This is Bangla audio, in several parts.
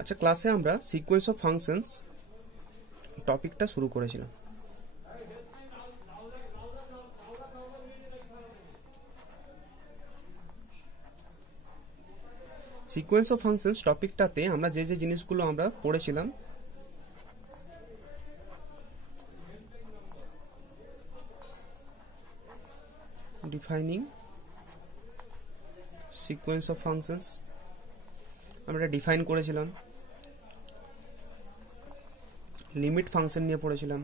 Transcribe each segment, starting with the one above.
আচ্ছা, ক্লাসে আমরা সিকোয়েন্স অফ ফাংশনস টপিকটা শুরু করেছিলাম। সিকোয়েন্স অফ ফাংশনস টপিকটাতে আমরা যে যে জিনিসগুলো আমরা পড়েছিলাম ডিফাইনিং সিকোয়েন্স অফ ফাংশনস আমরা ডিফাইন করেছিলাম, লিমিট ফাংশন নিয়ে পড়েছিলাম,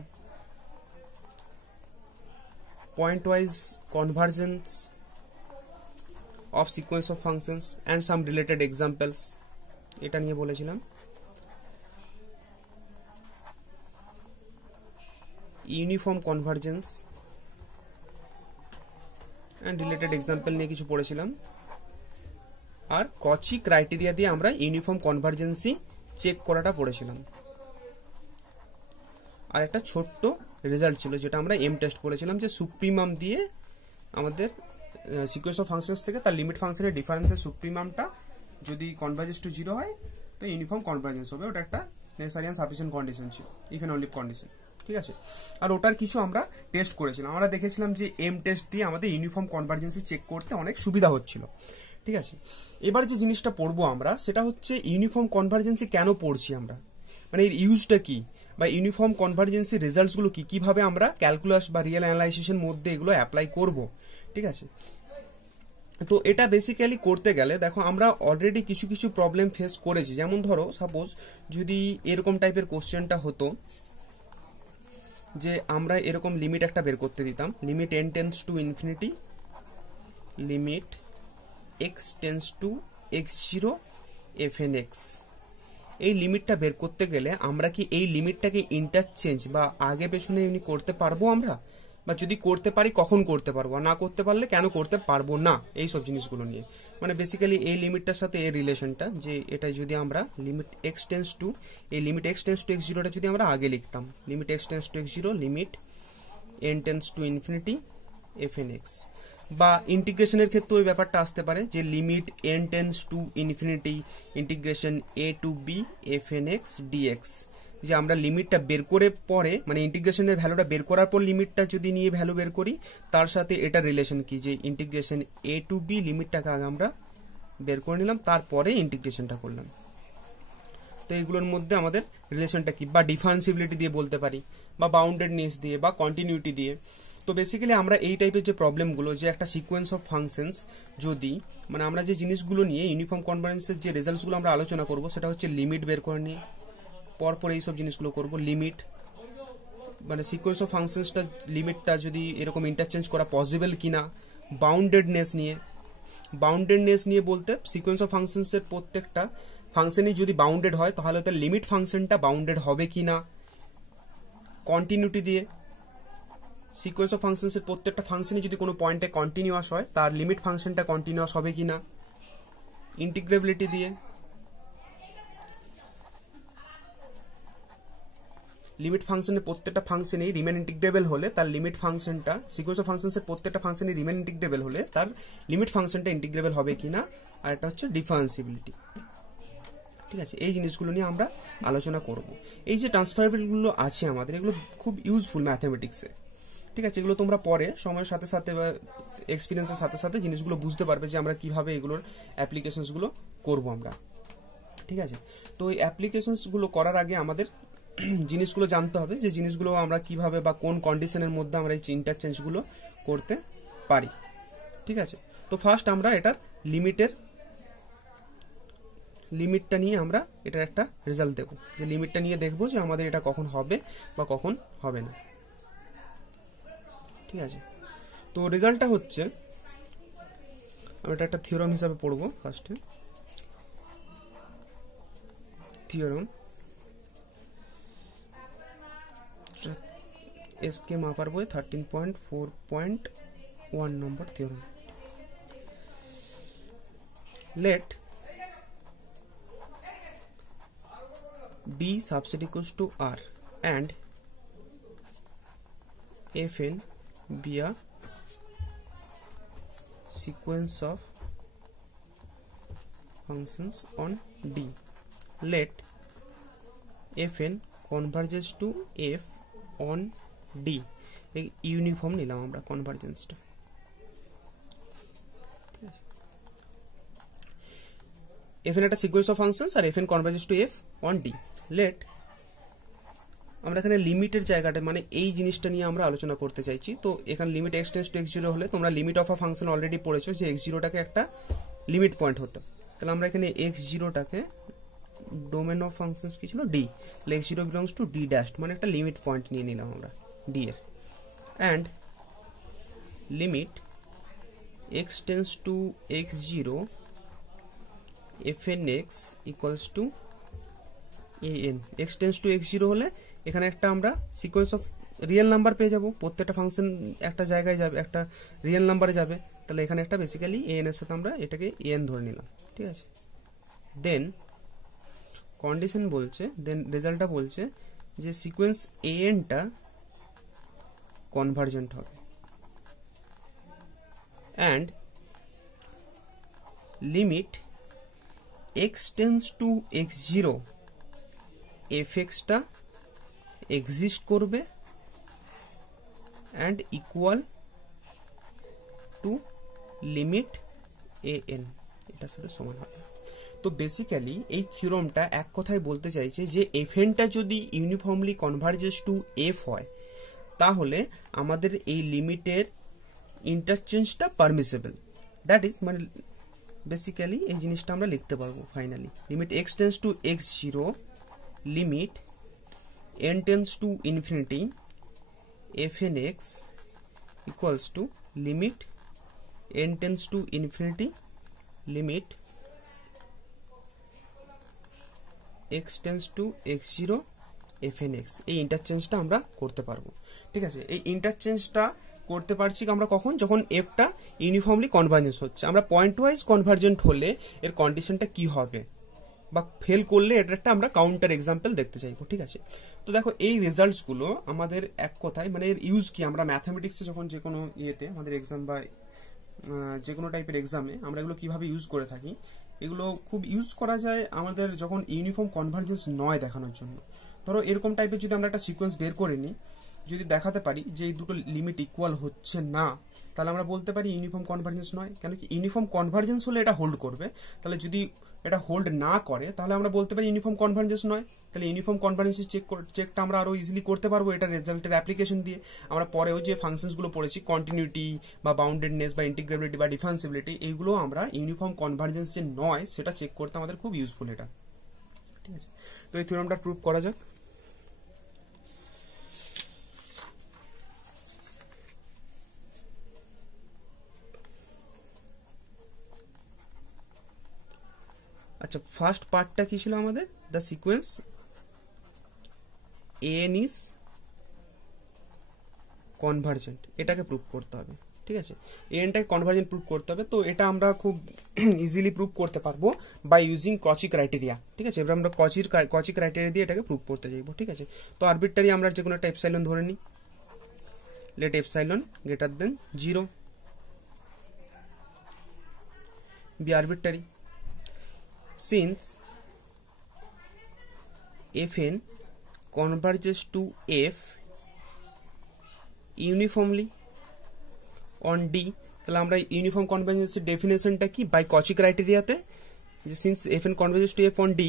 point wise convergence of sequence of functions and some related examples এটা নিয়ে বলেছিলাম। Uniform convergence and related example নিয়ে কিছু পড়েছিলাম। আর কচি ক্রাইটেরিয়া দিয়ে আমরা ইউনিফর্ম কনভার্জেন্সি চেক করাটা পড়েছিলাম। আর একটা ছোট্ট রেজাল্ট ছিল যেটা আমরা এম টেস্ট করেছিলাম, যে সুপ্রিমাম দিয়ে আমাদের সিকোয়েন্স অফ ফাংশনস থেকে তার লিমিট ফাংশনের ডিফারেন্সের সুপ্রিমামটা যদি কনভার্জেন্স টু 0 হয় তো ইউনিফর্ম কনভার্জেন্স হবে। ওটা একটা নেসেসারি এন্ড সাফিসিয়েন্ট কন্ডিশন ছিল, ইফ এন্ড অনলি কন্ডিশন। ঠিক আছে, আর ওটার কিছু আমরা টেস্ট করেছিলাম। আমরা দেখেছিলাম যে এম টেস্ট দিয়ে আমাদের ইউনিফর্ম কনভার্জেন্সি চেক করতে অনেক সুবিধা হচ্ছিল। ঠিক আছে, এবার যে জিনিসটা পড়বো আমরা সেটা হচ্ছে ইউনিফর্ম কনভার্জেন্সি কেন পড়ছি আমরা, মানে এর ইউজটা কি, বা ইউনিফর্ম কনভার্জেন্সি রেজাল্টসগুলো কি, কিভাবে আমরা ক্যালকুলাস বা রিয়েল অ্যানালাইসিসের মধ্যে এগুলো অ্যাপ্লাই করব। ঠিক আছে, তো এটা বেসিক্যালি করতে গেলে দেখো আমরা অলরেডি কিছু কিছু প্রবলেম ফেস করেছি। যেমন ধরো সাপোজ যদি এরকম টাইপের কোশ্চেনটা হতো যে আমরা এরকম লিমিট একটা বের করতে দিতাম, limit n tends to infinity limit x tends to x0 fn(x). এই লিমিটটা বের করতে গেলে আমরা কি এই লিমিটটাকে ইন্টারচেঞ্জ বা আগে পেছনে এমনি করতে পারবো আমরা, বা যদি করতে পারি কখন করতে পারবো, না করতে পারলে কেন করতে পারবো না, এই সব জিনিসগুলো নিয়ে। মানে বেসিক্যালি এই লিমিটটার সাথে এই রিলেশনটা, যে এটা যদি আমরা লিমিট x টেন্স টু এই লিমিট x টেন্স টু x0টা যদি আমরা আগে লিখতাম, limit x tends to x0 limit n tends to infinity fn(x), বা ইন্টিগ্রেশনের ক্ষেত্রে ওই ব্যাপারটা আসতে পারে যে limit n tends to infinity integration a to b fn(x) dx, যে আমরা লিমিটটা বের করে পরে মানে ইন্টিগ্রেশনের ভ্যালুটা বের করার পর লিমিটটা যদি নিয়ে ভ্যালু বের করি, তার সাথে এটা রিলেশন কি, যে ইন্টিগ্রেশন a টু b লিমিটটাকে আগে আমরা বের করে নিলাম, তারপরে ইন্টিগ্রেশনটা করলাম। তো এইগুলোর মধ্যে আমাদের রিলেশনটা কি, বা ডিফারেন্সিবিলিটি দিয়ে বলতে পারি, বা বাউন্ডেডনেস দিয়ে, বা কন্টিনিউটি দিয়ে। তো বেসিক্যালি আমরা এই টাইপের যে প্রবলেমগুলো, যে একটা সিকোয়েন্স অফ ফাংশনস যদি মানে আমরা যে জিনিসগুলো নিয়ে ইউনিফর্ম কনভার্জেন্সের যে রেজাল্টসগুলো আমরা আলোচনা করব সেটা হচ্ছে লিমিট বের করে নিয়ে পরপর এইসব জিনিসগুলো করব। লিমিট মানে সিকোয়েন্স অফ ফাংশনসটা লিমিটটা যদি এরকম ইন্টারচেঞ্জ করা পসিবল কিনা, বাউন্ডেডনেস নিয়ে বলতে সিকোয়েন্স অফ ফাংশনসের প্রত্যেকটা ফাংশনই যদি বাউন্ডেড হয় তাহলে তার লিমিট ফাংশনটা বাউন্ডেড হবে কিনা, কন্টিনিউটি দিয়ে সিকোয়েন্স অফ ফাংশনসের প্রত্যেকটা ফাংশনই যদি কোনো পয়েন্টে কন্টিনিউয়াস হয় তার লিমিট ফাংশনটা কন্টিনিউয়াস হবে কিনা, ইন্টিগ্রেবিলিটি দিয়ে লিমিট ফাংশনের প্রত্যেকটা ফাংশনই রিমেন ইন্টিগ্রেবল হলে তার লিমিট ফাংশনটা, সিকোয়েন্স অফ ফাংশনসের প্রত্যেকটা ফাংশনই রিমেন ইন্টিগ্রেবল হলে তার লিমিট ফাংশনটা ইন্টিগ্রেবল হবে কিনা, আর এটা হচ্ছে ডিফারেন্সিবিলিটি। ঠিক আছে, এই জিনিসগুলো নিয়ে আমরা আলোচনা করব। এই যে ট্রান্সফারেবলগুলো আছে আমাদের, এগুলো খুব ইউজফুল ম্যাথমেটিক্সে। ঠিক আছে, এগুলো তোমরা পরে সময়ের সাথে সাথে বা এক্সপিরিয়েন্সের সাথে সাথে জিনিসগুলো বুঝতে পারবে যে আমরা কিভাবে এগুলোর অ্যাপ্লিকেশনসগুলো করব আমরা। ঠিক আছে, তো এই অ্যাপ্লিকেশনসগুলো করার আগে আমাদের জিনিসগুলো জানতে হবে, যে জিনিসগুলো আমরা কিভাবে বা কোন কন্ডিশনের মধ্যে আমরা এই ইন্টারচেঞ্জগুলো করতে পারি। ঠিক আছে, তো ফার্স্ট আমরা এটার লিমিটটা নিয়ে আমরা এটার একটা রেজাল্ট দেবো, যে লিমিটটা নিয়ে দেখবো যে আমাদের এটা কখন হবে বা কখন হবে না। ঠিক আছে, তো রেজাল্টটা হচ্ছে আমরা এটা একটা থিওরাম হিসাবে পড়বো। ফার্স্টে থিওরাম এসকে মাপার বই 13.4.1 number theorem. Let B subset equals to R and Fn be a sequence of functions on D let fn converges to f on d, এই ইউনিফর্ম নিলাম আমরা কনভার্জেন্সটা। fn একটা সিকোয়েন্স অফ ফাংশনস আর fn converges to f on d। Let আমরা এখানে লিমিটের জায়গাটা মানে এই জিনিসটা নিয়ে আমরা আলোচনা করতে চাইছি। তো এখানে limit x tends to x0 হলে তোমরা limit of a function already পড়েছো যে x0টাকে একটা লিমিট পয়েন্ট হতো। তাহলে আমরা এখানে x0টাকে ডোমেন অফ ফাংশনস কি ছিল d, তাহলে x0 belongs to d dash মানে একটা লিমিট পয়েন্ট নিয়ে নিলাম আমরা d এর। And limit x tends to x0 fn x equals to an। x tends to x0 হলে এখানে একটা আমরা সিকোয়েন্স অফ রিয়েল নাম্বার পেয়ে যাব, প্রত্যেকটা ফাংশন একটা জায়গায় যাবে, একটা রিয়েল নাম্বারে যাবে। তাহলে এখানে একটা বেসিক্যালি an এর সাথে আমরা এটাকে an ধরে নিলাম, ঠিক আছে। দেন কন্ডিশন বলছে, দেন রেজাল্টটা বলছে যে সিকোয়েন্স an-টা কনভার্জেন্ট হবে। And limit x tends to x0 fx-টা এক্সিস্ট করবে and equal to limit an, এটার সাথে সমান হবে। তো বেসিক্যালি এই থিওরামটা এক কথায় বলতে চাইছে যে fn-টা যদি ইউনিফর্মলি কনভার্জেস টু f হয় তাহলে আমাদের এই লিমিটের ইন্টারচেঞ্জটা পারমিসিবল। দ্যাট ইজ মানে বেসিক্যালি এই জিনিসটা আমরা লিখতে পারবো finally, limit x tends to x0 limit n tends to infinity fn x equals to limit n tends to infinity limit x tends to x0 fn x। এই ইন্টারচেঞ্জটা আমরা করতে পারবো, ঠিক আছে। এই ইন্টারচেঞ্জটা করতে পারছি আমরা কখন, যখন f-টা ইউনিফর্মলি কনভার্জেন্স হচ্ছে। আমরা পয়েন্ট ওয়াইজ কনভার্জেন্ট হলে এর কন্ডিশনটা কি হবে বা ফেল করলে এটা একটা আমরা কাউন্টার এক্সাম্পল দেখতে চাইবো, ঠিক আছে। তো দেখো এই রেজাল্টসগুলো আমাদের এক কথায় মানে এর ইউজ কি, আমরা ম্যাথামেটিক্সে যখন যে কোনো ইয়েতে আমাদের এক্সাম বা যে কোনো টাইপের এক্সামে আমরা এগুলো কিভাবে ইউজ করে থাকি, এগুলো খুব ইউজ করা যায় আমাদের যখন ইউনিফর্ম কনভার্জেন্স নয় দেখানোর জন্য। ধরো এরকম টাইপের যদি আমরা একটা সিকোয়েন্স বের করে নিই, যদি দেখাতে পারি যে এই দুটো লিমিট ইকুয়াল হচ্ছে না, তাহলে আমরা বলতে পারি ইউনিফর্ম কনভার্জেন্স নয়। কেন কি ইউনিফর্ম কনভার্জেন্স হলে এটা হোল্ড করবে, তাহলে যদি এটা হোল্ড না করে তাহলে আমরা বলতে পারি ইউনিফর্ম কনভার্জেন্স নয়। তাহলে ইউনিফর্ম কনভার্জেন্স চেকটা আমরা আরো ইজিলি করতে পারবো এটা রেজাল্টের অ্যাপ্লিকেশন দিয়ে। আমরা পরেও যে ফাংশনসগুলো পড়েছি কন্টিনিউটি বা বাউন্ডেডনেস বা ইন্টিগ্রেবিলিটি বা ডিফারেন্সিবিলিটি, এইগুলো আমরা ইউনিফর্ম কনভার্জেন্স যে নয় সেটা চেক করতে আমাদের খুব ইউজফুল এটা, ঠিক আছে। তো এই থিওরামটা প্রুভ করা যাক। আচ্ছা, ফার্স্ট পার্টটা কি ছিল আমাদের, the sequence an is convergent, এটাকে প্রুভ করতে হবে, ঠিক আছে। an-টাকে কনভার্জেন্ট প্রুভ করতে হবে। তো এটা আমরা খুব ইজিলি প্রুভ করতে পারবো বাই ইউজিং কচি ক্রাইটেরিয়া, ঠিক আছে। এবার আমরা কচি ক্রাইটেরিয়া দিয়ে এটাকে প্রুভ করতে যাইবো, ঠিক আছে। তো আরবিট্রারি আমরা যে কোনো একটা এপসাইলন ধরে নিই, let epsilon greater than 0 be arbitrary. Since fn converges to f uniformly on d, তাহলে আমরা ইউনিফর্ম কনভার্জেন্সের ডেফিনেশনটা কি বাই কচি ক্রাইটেরিয়াতে, যে since fn converges to f on d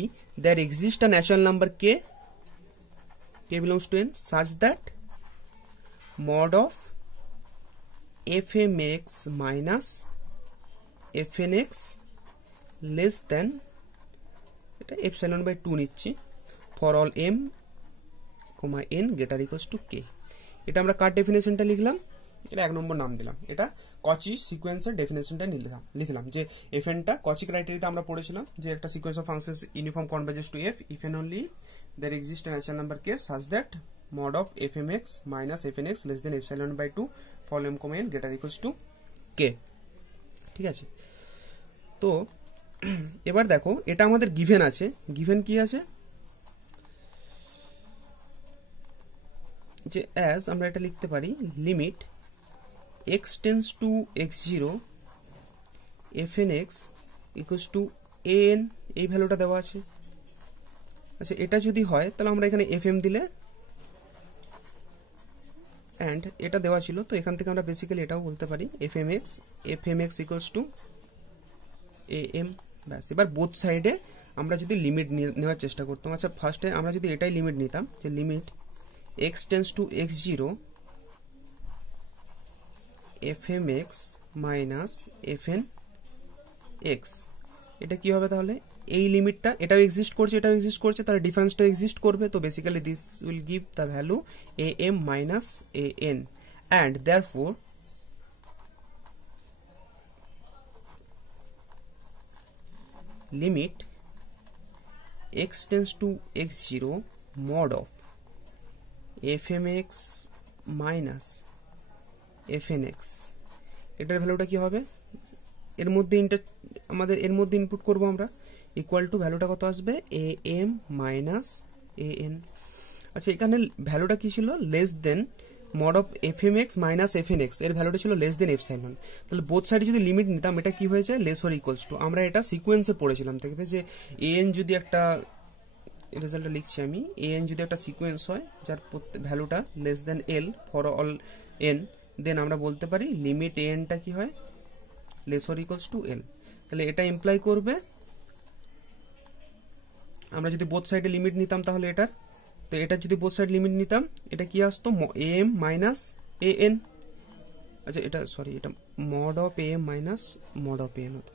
there exists a natural number k belongs to n such that mod of fmx minus fnx less than, এটা এপসাইলন বাই 2 নিচ্ছি, for all m, n greater equals two k। এটা আমরা কার ডেফিনেশনটা লিখলাম, এটা 1 নম্বর নাম দিলাম। এটা কচি সিকোয়েন্সের ডেফিনেশনটা লিখলাম যে fn-টা কচি ক্রাইটেরিয়াতে আমরা পড়েছিলাম যে একটা sequence of functions uniform converges to f if and only there exists a natural number k such that mod of fmx minus fnx less than epsilon by 2 for m, n greater equals to k, ঠিক আছে। তো এবার দেখো এটা আমাদের গিভেন আছে, গিভেন কি আছে যে অ্যাজ আমরা এটা লিখতে পারি limit x tends to x0 fn x equals to an, এই ভ্যালুটা দেওয়া আছে। আচ্ছা এটা যদি হয় তাহলে আমরা এখানে এফ এম দিলে অ্যান্ড এটা দেওয়া ছিল, তো এখান থেকে আমরা বেসিক্যালি এটাও বলতে পারি f m x equals to a m. ব্যাস, এবার বোথ সাইডে আমরা যদি লিমিট নেওয়ার চেষ্টা করতাম। আচ্ছা ফার্স্টে আমরা যদি এটাই লিমিট নিতাম যে limit x tends to x zero f m x minus f n x, এটা কি হবে তাহলে? এই লিমিটটা এটাও এক্সিস্ট করছে এটাও এক্সিস্ট করছে, তাহলে ডিফারেন্সটাও এক্সিস্ট করবে, তো basically this will give the value a m minus a n and therefore limit x tends to x0 mod of fmx minus fnx, এটার ভ্যালুটা কি হবে? এর মধ্যে আমাদের এর মধ্যে ইনপুট করব আমরা, ইকুয়াল টু ভ্যালুটা কত আসবে? A m minus a n. আচ্ছা এখানে ভ্যালুটা কি ছিল? Less than mod of f m x minus f n x, এর ভ্যালুটা ছিল লেস দেন এপসাইলন। তাহলে বোথ সাইডে যদি লিমিট নিতাম এটা কি হয়ে যায়? Less or equals to. আমরা এটা সিকোয়েন্সে পড়েছিলাম, দেখবে যে এ এন যদি একটা, রেজাল্টটা লিখছি আমি, এ এন যদি একটা সিকোয়েন্স হয় যার ভ্যালুটা less than L for all n, then আমরা বলতে পারি লিমিট এ এনটা কি হয়? Less or equals to L. তাহলে এটা ইমপ্লাই করবে আমরা যদি বোথ সাইডে লিমিট নিতাম তাহলে এটার, তো এটা যদি বোথ সাইড লিমিট নিতাম এটা কি আসতো? A m minus a n. আচ্ছা এটা সরি, এটা mod of a m minus mod of a n হতো,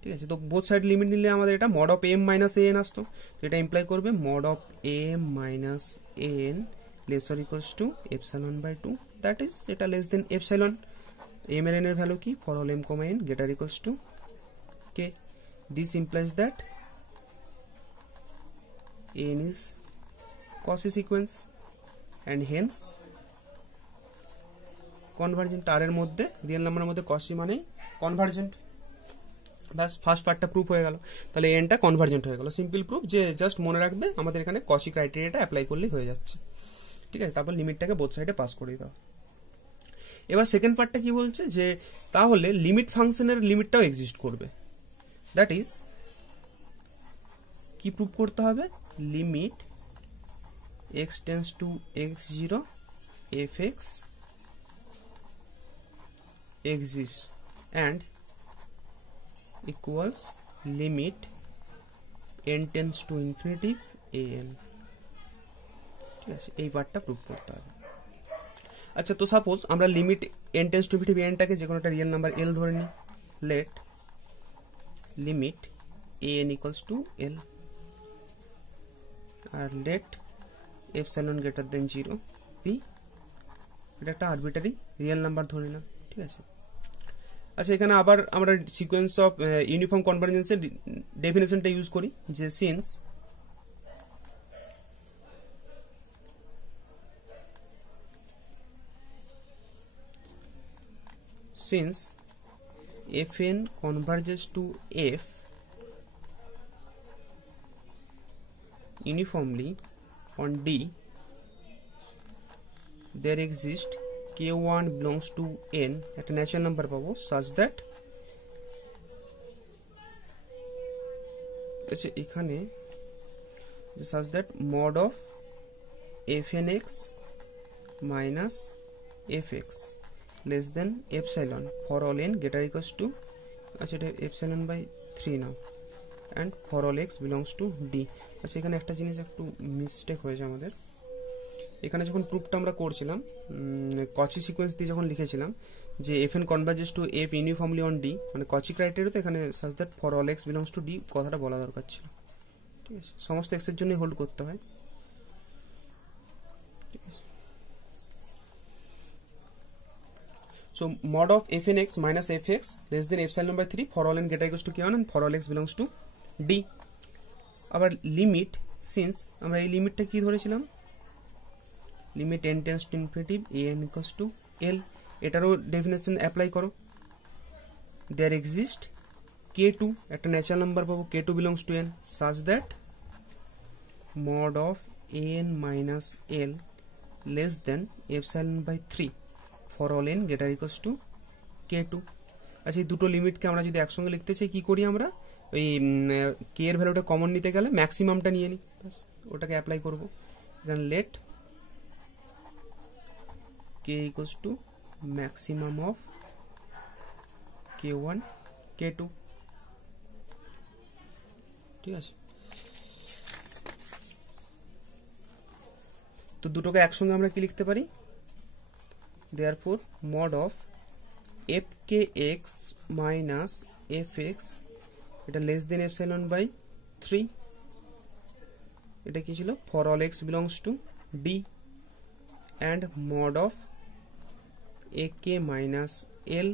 ঠিক আছে। তো বোথ সাইড লিমিট নিলে আমাদের এটা mod of a m minus a n আসতো, তো এটা ইমপ্লাই করবে mod of a m minus a n less or equals to epsilon by two, that is এটা লেস দেন এপসাইলন। এম এর এন এর ভ্যালু কি? For all m comma n greater equals to k. This implies that n is Cauchy sequence and hence convergent। আর এর মধ্যে রিয়েল নাম্বারের মধ্যে Cauchy মানে কনভার্জেন্ট। ব্যাস, ফার্স্ট পার্টটা প্রুফ হয়ে গেল, তাহলে এনটা কনভার্জেন্ট হয়ে গেল। সিম্পল প্রুফ, যে জাস্ট মনে রাখবে আমাদের এখানে Cauchy ক্রাইটেরিয়াটা অ্যাপ্লাই করলেই হয়ে যাচ্ছে, ঠিক আছে। তারপর লিমিটটাকে বোথ সাইডে পাস করে দাও। এবার সেকেন্ড পার্টটা কি বলছে? যে তাহলে লিমিট ফাংশনের লিমিটটাও এক্সিস্ট করবে, দ্যাট ইজ কি প্রুফ করতে হবে? Limit x tends to x0 fx exists and equals limit n tends to infinity an, ঠিক আছে। এই পার্টটা প্রুফ করতে হবে। আচ্ছা তো সাপোজ আমরা limit n tends to infinity anটাকে যে কোনো একটা রিয়েল নাম্বার l ধরে নিই, let limit an equals to l আর লেট এপসাইলন গ্রেটার দেন 0 পি, এটা একটা আরবিটারি রিয়েল নাম্বার ধরে নিলাম, ঠিক আছে। আচ্ছা এখানে আবার আমরা সিকোয়েন্স অফ ইউনিফর্ম কনভার্জেন্সের ডেফিনেশনটা ইউজ করি, যে since f n converges to f uniformly on D, there exists k1 belongs to n একটা ন্যাচারাল নাম্বার পাবো such that, আচ্ছা এখানে such that mod of fnx minus fx less than epsilon for all n greater equals to, আচ্ছা এটা epsilon by 3 now, and for all x belongs to D। আচ্ছা এখানে একটা জিনিস একটু মিস্টেক হয়েছে আমাদের, এখানে যখন প্রুফটা আমরা করছিলাম Cauchy সিকোয়েন্স দিয়ে যখন লিখেছিলাম যে f n converges to f uniformly on D, মানে Cauchy ক্রাইটেরিয়া, তো এখানে such that for all x belongs to D কথাটা বলা দরকার ছিল, ঠিক আছে। সমস্ত এক্সের জন্যই হোল্ড করতে হয়, ঠিক আছে। So mod of fnx minus fx less than epsilon by 3 for all n greater equals to k1 and for all x belongs to D। আবার লিমিট, সিন্স আমরা এই লিমিটটা কি ধরেছিলাম? লিমিট n tends to infinity an equals to l, এটারও ডেফিনেশন অ্যাপ্লাই করো। দেয়ার এক্সিস্ট k2, একটা ন্যাচারাল নাম্বার পাবো k2 belongs to n such that mod of an minus l less than epsilon by 3 for all n greater equals to k2। আচ্ছা এই দুটো লিমিটকে আমরা যদি একসঙ্গে লিখতে চাই কি করি? আমরা ওই কে এর ভ্যালুটা কমন নিতে গেলে ম্যাক্সিমামটা নিয়ে নিই, ওটাকে অ্যাপ্লাই করবো। এখানে let k equals to maximum of k1 k2, ঠিক আছে। তো দুটোকে একসঙ্গে আমরা কি লিখতে পারি, therefore mod of fkx minus fx এটা লেস দেন এপসাইলন বাই 3, এটা কি ছিল, for all x belongs to d and mod of ak minus l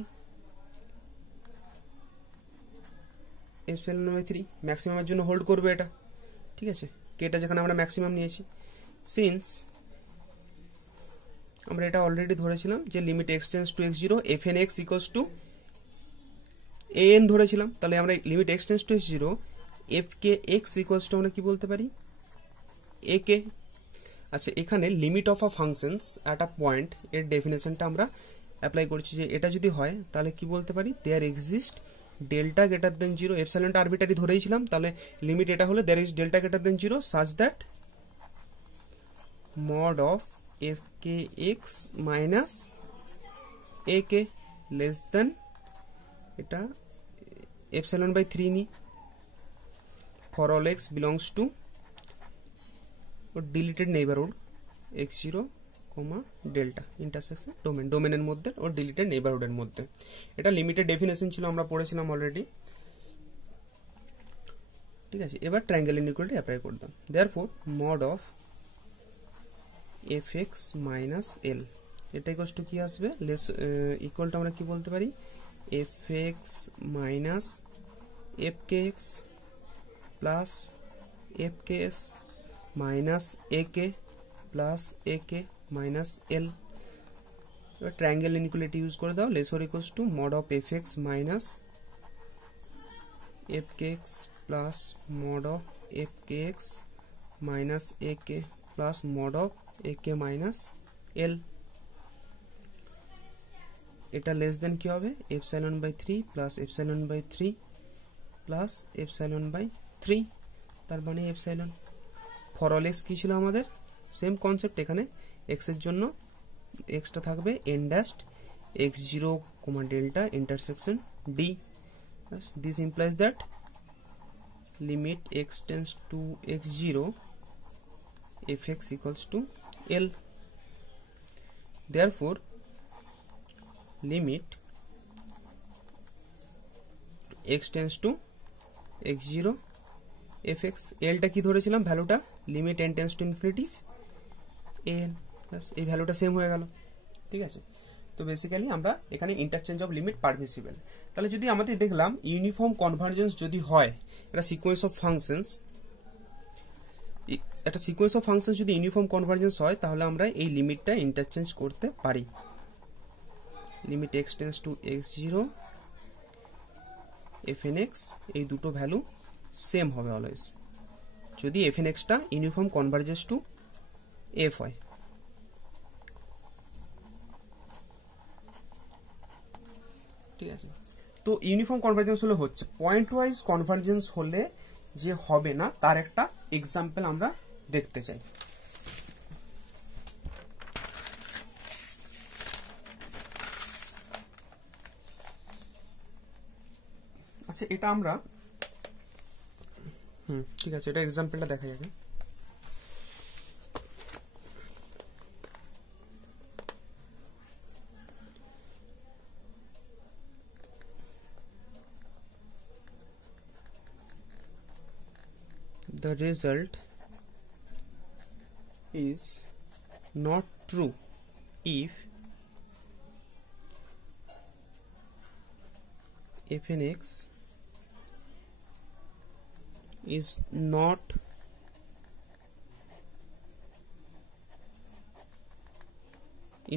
epsilon by 3 ম্যাক্সিমামের জন্য হোল্ড করবে এটা, ঠিক আছে। কেটা যেখানে আমরা ম্যাক্সিমাম নিয়েছি, সিন্স আমরা এটা অলরেডি ধরেছিলাম যে limit x tends to x0 fn x equals to an ধরেছিলাম, তাহলে আমরা limit x tends to x0 fk x equals to আমরা কি বলতে পারি, ak। আচ্ছা, এখানে limit of a functions at a point এর ডেফিনেশনটা আমরা অ্যাপ্লাই করছি, যে এটা যদি হয় তাহলে কি বলতে পারি, there exist delta greater than 0, এপসাইলনটা আরবিটারি ধরেইছিলাম, তাহলে লিমিট এটা হলে there is delta greater than 0 such that mod of fkx minus ak less than এটা epsilon by 3 নি, for all x belongs to deleted neighborhood x0 delta intersection ডোমেনের মধ্যে ও ডিলিটেড নেইবারহুডের মধ্যে। এটা লিমিটেড ডেফিনেশন ছিল, আমরা পড়েছিলাম অলরেডি, ঠিক আছে। এবার ট্রায়াঙ্গেল ইনইকুয়ালিটি অ্যাপ্লাই করতাম, therefore mod of fx minus l এটা ইকুয়ালস টু কি আসবে, লেস ইকুয়ালটা আমরা কি বলতে পারি, fx minus fkx plus fks minus ak plus ak minus l। এবার ট্রায়াঙ্গেল ইনইকুয়ালিটি ইউজ করে দাও, less or equals two mod of fx minus fkx plus mod of fkx minus ak plus mod of ak minus l। এটা লেস দেন কি হবে, epsilon by 3 plus epsilon by 3 plus epsilon by 3, তার মানে এপসাইলন। ফর অল এক্স কি ছিল আমাদের, সেম কনসেপ্ট, এখানে এক্স এর জন্য এক্সটা থাকবে n dashed x0 delta intersection d, this implies that limit x tends to x0 fx equals to l, therefore limit x tends to x0 fx, l টা কি ধরেছিলাম ভ্যালুটা, limit n tends to infinity an, এই ভ্যালুটা সেম হয়ে গেল, ঠিক আছে। তো বেসিক্যালি আমরা এখানে ইন্টারচেঞ্জ অফ লিমিট পারমিসিবল। তাহলে যদি আমাদের দেখলাম ইউনিফর্ম কনভার্জেন্স যদি হয়, এটা সিকোয়েন্স অফ ফাংশনস, একটা সিকোয়েন্স অফ ফাংশন যদি ইউনিফর্ম কনভার্জেন্স হয়, তাহলে আমরা এই লিমিটটা ইন্টারচেঞ্জ করতে পারি। Limit x tends to x0 fnx, এই দুটো ভ্যালু সেম হবে অলওয়েজ যদি fnx টা ইউনিফর্ম কনভার্জেন্স টু f হয়, ঠিক আছে। তো ইউনিফর্ম কনভার্জেন্স হলে হচ্ছে, পয়েন্ট ওয়াইজ কনভার্জেন্স হলে যে হবে না তার একটা এক্সাম্পল আমরা দেখতে চাই। আচ্ছা, এটা আমরা ঠিক আছে, এটা এক্সাম্পলটা দেখা যাবে। The result is not true if fnx is not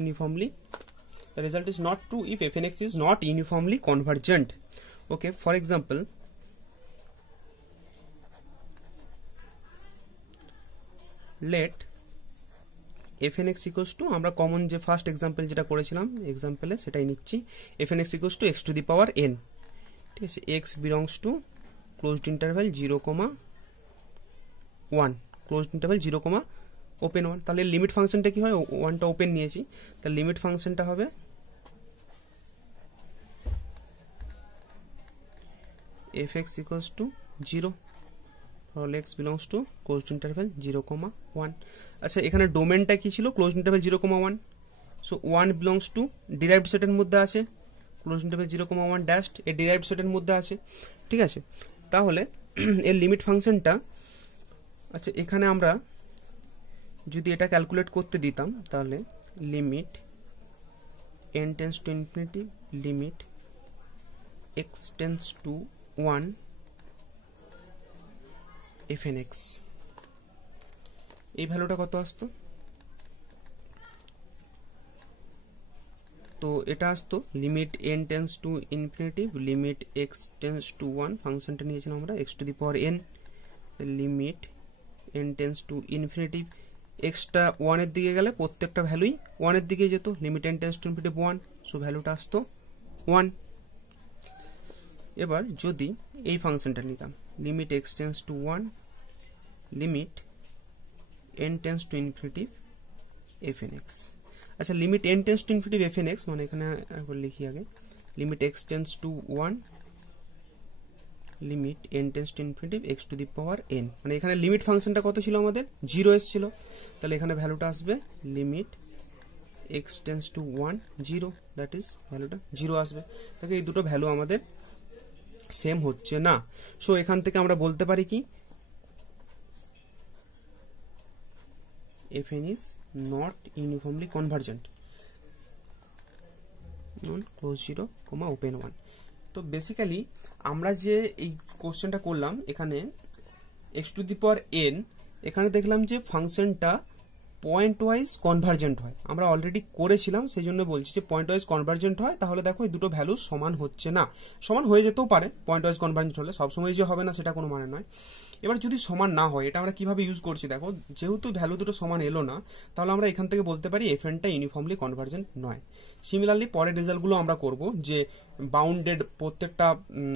uniformly, the result is not true if fnx is not uniformly convergent. Okay, for example, let fnx equals to, আমরা কমন যে ফার্স্ট এক্সাম্পল যেটা করেছিলাম এক্সাম্পলে সেটাই নিচ্ছি, fnx equals to x to the power n, ঠিক আছে, x belongs to closed interval 0,1 closed interval 0, open 1। তাহলে লিমিট ফাংশনটা কি হয়, 1টা ওপেন নিয়েছি, তাহলে লিমিট ফাংশনটা হবে fx equals to 0 for all x belongs to closed interval 0,1। আচ্ছা এখানে ডোমেনটা কি ছিল, closed interval 0,1, so 1 belongs to derived সেটের মধ্যে আছে, ক্লোজড ইন্টারভ্যাল 0,1 ড্যাশড এর ডিরাইভড সেটের মধ্যে আছে, ঠিক আছে। তাহলে এর লিমিট ফাংশনটা, আচ্ছা এখানে আমরা যদি এটা ক্যালকুলেট করতে দিতাম তাহলে limit n tends to infinity limit x tends two 1 fn x, এই ভ্যালুটা কত আসতো, তো এটা আসতো limit n tends to infinity limit x tends two 1, ফাংশনটা নিয়েছিলাম আমরা x to the power n, limit n tends to infinity, extra 1 এর দিকে গেলে প্রত্যেকটা ভ্যালুই 1 এর দিকে যেত, limit n tends to infinity 1, so ভ্যালুটা আসতো 1। এবার যদি এই ফাংশনটা নিতাম limit x tends two 1 limit n tends to infinity fn x, আচ্ছা limit n tends to infinity fn x মানে এখানে একবার লিখি আগে, limit x tends two 1 limit n tends to infinity x to the power n, মানে এখানে লিমিট ফাংশনটা কত ছিল আমাদের 0 এসেছিল, তাহলে এখানে ভ্যালুটা আসবে limit x tends two 1 0, that is ভ্যালুটা 0 আসবে। তাহলে এই দুটো ভ্যালু আমাদের সেম হচ্ছে না, সো এখান থেকে আমরা বলতে পারি কি fn is not uniformly convergent non close 0, open 1। তো বেসিক্যালি আমরা যে এই কোশ্চেনটা করলাম এখানে x to the power n, এখানে দেখলাম যে ফাংশনটা পয়েন্ট ওয়াইজ কনভার্জেন্ট হয়, আমরা অলরেডি করেছিলাম সেই জন্য বলছি যে পয়েন্ট ওয়াইজ কনভার্জেন্ট হয়, তাহলে দেখো এই দুটো ভ্যালু সমান হচ্ছে না, সমান হয়ে যেতেও পারে পয়েন্ট ওয়াইজ কনভার্জেন্ট হলে, সবসময় যে হবে না সেটা কোনো মানে নয়। এবার যদি সমান না হয়, এটা আমরা কিভাবে ইউজ করছি দেখো, যেহেতু ভ্যালু দুটো সমান এলো না, তাহলে আমরা এখান থেকে বলতে পারি fnটা ইউনিফর্মলি কনভার্জেন্ট নয়। সিমিলারলি পরের রেজাল্টগুলো আমরা করব যে বাউন্ডেড প্রত্যেকটা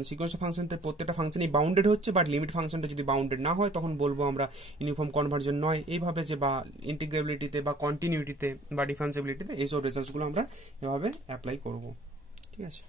সিকোয়েন্সিয়াল ফাংশনের প্রত্যেকটা ফাংশনই বাউন্ডেড হচ্ছে, বাট লিমিট ফাংশনটা যদি বাউন্ডেড না হয় তখন বলবো আমরা ইউনিফর্ম কনভার্জেন্ট নয়, এইভাবে যে বা ইন্টিগ্রেবিলিটিতে বা কন্টিনিউটিতে বা ডিফারেন্সিবিলিটিতে এইসব রেজাল্টসগুলো আমরা এভাবে অ্যাপ্লাই করব, ঠিক আছে।